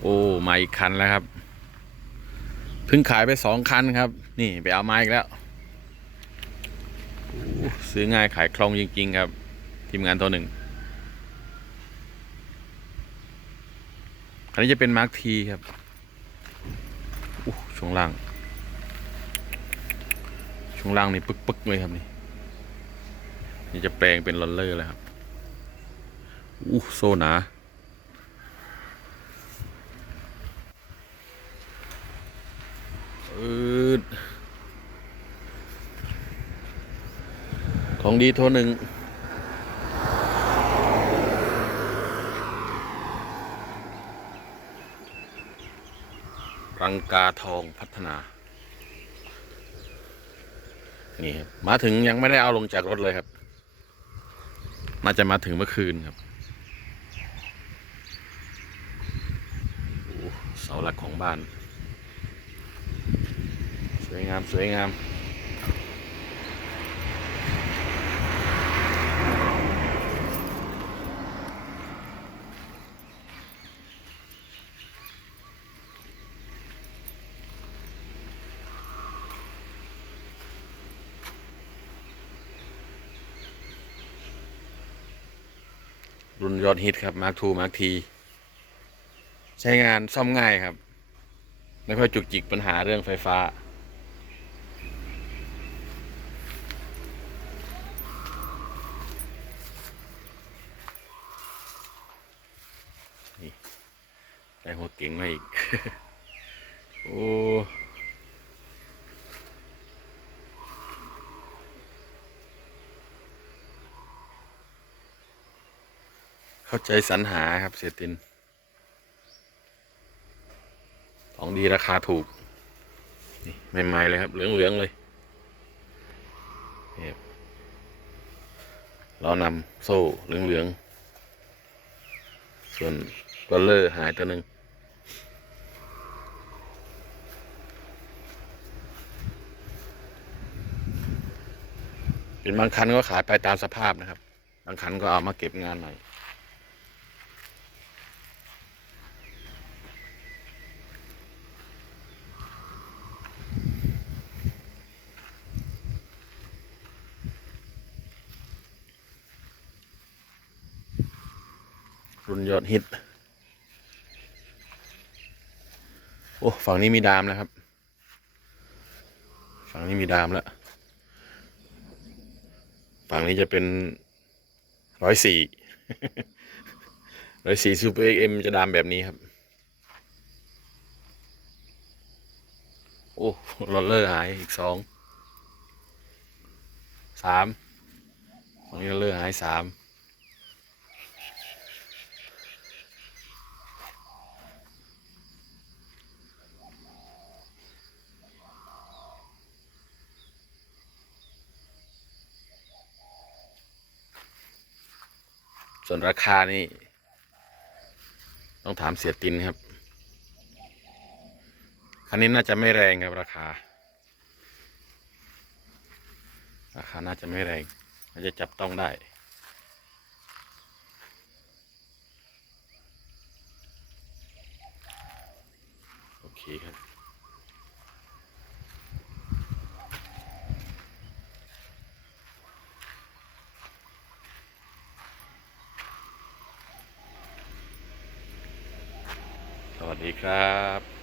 โอ้มาอีกคันแล้วครับเพิ่งขายไปสองคันครับ นี่ไปเอามาอีกแล้วซื้อง่ายขายคล่องจริง ๆ ครับ ทีมงานตัวหนึ่งคันนี้จะเป็นมาร์คทีครับช่วงล่าง ช่วงล่างนี่ปึกๆเลยครับนี่ นี่จะแปลงเป็นลอนเลอร์แล้วครับอู้โซหนา อืด ของดีโทรหนึ่งรังกาทองพัฒนา นี่ครับ มาถึงยังไม่ได้เอาลงจากรถเลยครับ น่าจะมาถึงเมื่อคืนครับเสาหลักของบ้าน สวยงาม สวยงาม รุ่นยอดฮิตครับมาร์คทูมาร์คทีใช้งานซ่อมง่ายครับ ไม่ค่อยจุกจิกปัญหาเรื่องไฟฟ้า นี่ได้หัวเก่งมาอีก โอ้ เข้าใจสรรหาครับเสียติน ของดีราคาถูก นี่ใหม่ๆเลยครับ เหลืองๆเลยนี่ครับเรานำโซ่เหลืองๆ ส่วนกอลเลอร์หายตัวหนึ่งเป็นบางคันก็ขายไปตามสภาพนะครับ บางคันก็เอามาเก็บงานหน่อย รุ่นยอดฮิต โอ้ ฝั่งนี้มีดามแล้วครับ ฝั่งนี้มีดามแล้ว ฝั่งนี้จะเป็นร้อยสี่ร้อยสี่ซูเปอร์เอ็มจะดามแบบนี้ครับ โอ้ลอลเลอร์หายอีกสอง สามฝั่งนี้ลอลเลอร์หายสาม ส่วนราคานี่ ต้องถามเสียตินครับ คันนี้น่าจะไม่แรงครับราคา ราคาน่าจะไม่แรงน่าจะจับต้องได้โอเคครับ วัสดีครับ